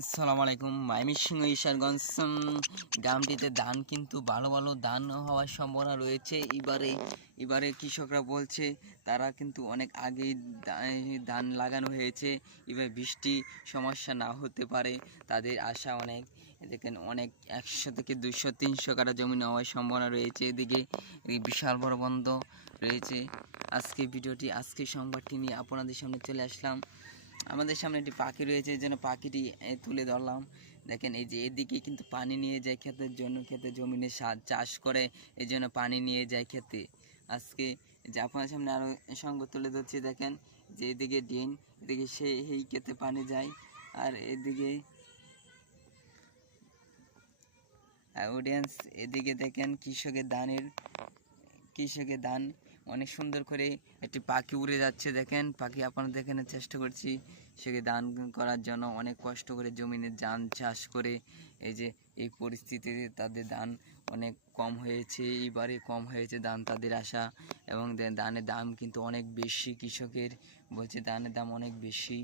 আসসালামু আলাইকুম ময়মনসিংহ ঈশ্বরগঞ্জ গ্রামটিতে ধান কিন্তু ভালো ভালো ধান হওয়ার সম্ভাবনা রয়েছে। এবারে এবারে কৃষকরা বলছে, তারা কিন্তু অনেক আগেই ধান লাগানো হয়েছে। এবার বৃষ্টি সমস্যা না হতে পারে, তাদের আশা অনেক। দেখেন, অনেক একশো থেকে দুশো তিনশো কাটা জমি নেওয়ার সম্ভাবনা রয়েছে। এদিকে বিশাল বড় বন্ধ রয়েছে। আজকে ভিডিওটি আজকে সংবাদটি নিয়ে আপনাদের সামনে চলে আসলাম। আমাদের সামনে একটি পাখি রয়েছে এই জন্য পাখিটি তুলে ধরলাম। দেখেন, এই যে এদিকে কিন্তু পানি নিয়ে যায় ক্ষেতের জন্য ক্ষেতে জমিনে চাষ করে, এই জন্য পানি নিয়ে যায় ক্ষেতে। আজকে যে আপনার সামনে আরও সংবাদ তুলে ধরছি, দেখেন, যে এদিকে ডিন এদিকে সে এই ক্ষেতে পানি যায়, আর এদিকে অডিয়েন্স এদিকে দেখেন কৃষকের ধানের কৃষকের ধান অনেক সুন্দর করে একটি পাখি উড়ে যাচ্ছে দেখেন। পাখি আপনার দেখানোর চেষ্টা করছি। সেকে দান করার জন্য অনেক কষ্ট করে জমিনে ধান চাষ করে এই যে এই পরিস্থিতিতে তাদের দান অনেক কম হয়েছে, এইবারে কম হয়েছে দান তাদের আশা এবং দে- ধানের দাম কিন্তু অনেক বেশি। কৃষকের বলছে দানের দাম অনেক বেশি।